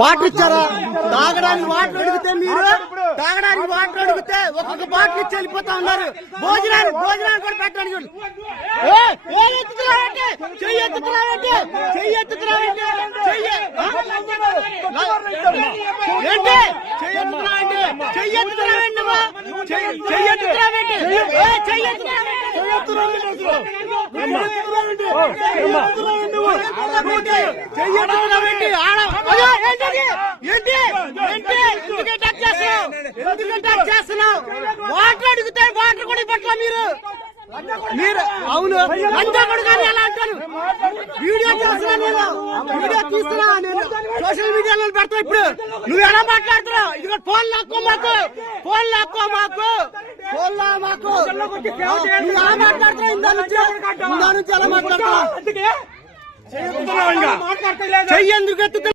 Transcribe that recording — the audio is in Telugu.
వాటర్ ఇచ్చారా? తాగడానికి వాటర్ అడిగితే ఒక్కొక్క బాటిల్ ఇచ్చి వెళ్ళిపోతా ఉన్నారు. భోజనాలు కూడా పెట్టండి. వాటర్ అడిగితే వాటర్ కూడా ఇవ్వట్లా మీరు అవును అంతా కూడా కానీ ఎలా అంటారు? వీడియో చేస్తున్నా వీడియో తీస్తున్నా నేను సోషల్ మీడియాలో పెడతా. ఇప్పుడు నువ్వు ఎలా మాట్లాడుతున్నావు? ఇది ఫోన్ లాక్కో మాకు నువ్వు ఎలా మాట్లాడుతున్నావు? ఇందా నుంచి ఎలా మాట్లాడుతున్నావు? చెయ్యి ఎందుకు ఎత్తుతున్నావు?